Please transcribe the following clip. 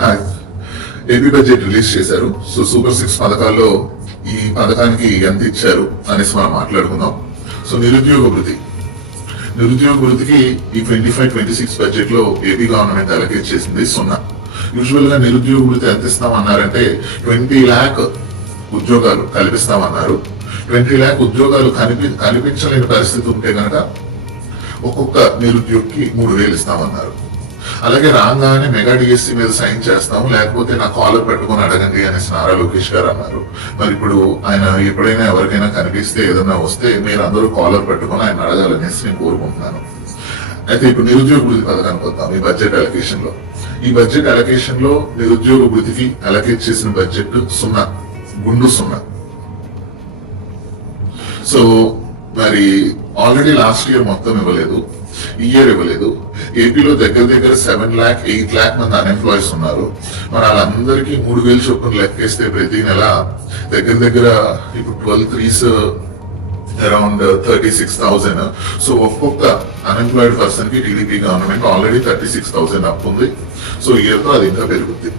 Hi. AP budget release చేశారు. So super 6 పథకాల్లో ఈ పథకానికి ఎంత ఇచ్చారు అనేసి మనం మాట్లాడుకుందాం. సో నిరుద్యోగ వృత్తికి ఈ 25-26 బడ్జెట్ లో ఏపీ గవర్నమెంట్ అలొకేట్ చేసింది 0. యూజువల్ గా నిరుద్యోగ వృత్తి ఎంత ఇస్తామన్నారంటే 20 lakh ఉద్యోగాలు కల్పిస్తామన్నారు. 20 lakh ఉద్యోగాలు కల్పించలేని పరిస్థితి ఉంటే కనుక ఒక్కొక్క నిరుద్యోగికి 3,000 ఇస్తామన్నారు. అలాగే రాగానే మెగా డిఎస్సీ మీద సైన్ చేస్తాము, లేకపోతే నా కాలర్ పెట్టుకుని అడగండి అనేసి నారా లోకేష్ గారు అన్నారు. మరి ఇప్పుడు ఆయన ఎప్పుడైనా ఎవరికైనా కనిపిస్తే ఏదైనా వస్తే మీరు అందరూ కాలర్ పెట్టుకుని ఆయన అడగాలనేసి నేను కోరుకుంటున్నాను. అయితే ఇప్పుడు నిరుద్యోగ వృత్తి పథకానికి వద్దాం. ఈ బడ్జెట్ అలొకేషన్ లో నిరుద్యోగ వృత్తికి అలొకేట్ చేసిన బడ్జెట్ 0, గుండు 0. సో మరి ఆల్రెడీ లాస్ట్ ఇయర్ మొత్తం ఇవ్వలేదు, ఈ ఇయర్ ఇవ్వలేదు. ఏపీలో దగ్గర 7 lakh 8 lakh మంది అన్ఎంప్లాయీస్ ఉన్నారు. మరి వాళ్ళందరికీ 3,000 చొప్పున లెక్కేస్తే ప్రతి నెల దగ్గర ఇప్పుడు 12 3s అరౌండ్ 36,000. సో ఒక్కొక్క అన్ఎంప్లాయిడ్ పర్సన్ కి టీడీపీ గవర్నమెంట్ ఆల్రెడీ 36,000 అప్పు ఉంది. సో ఇయర్ తో అది ఇంకా పెరుగుతుంది.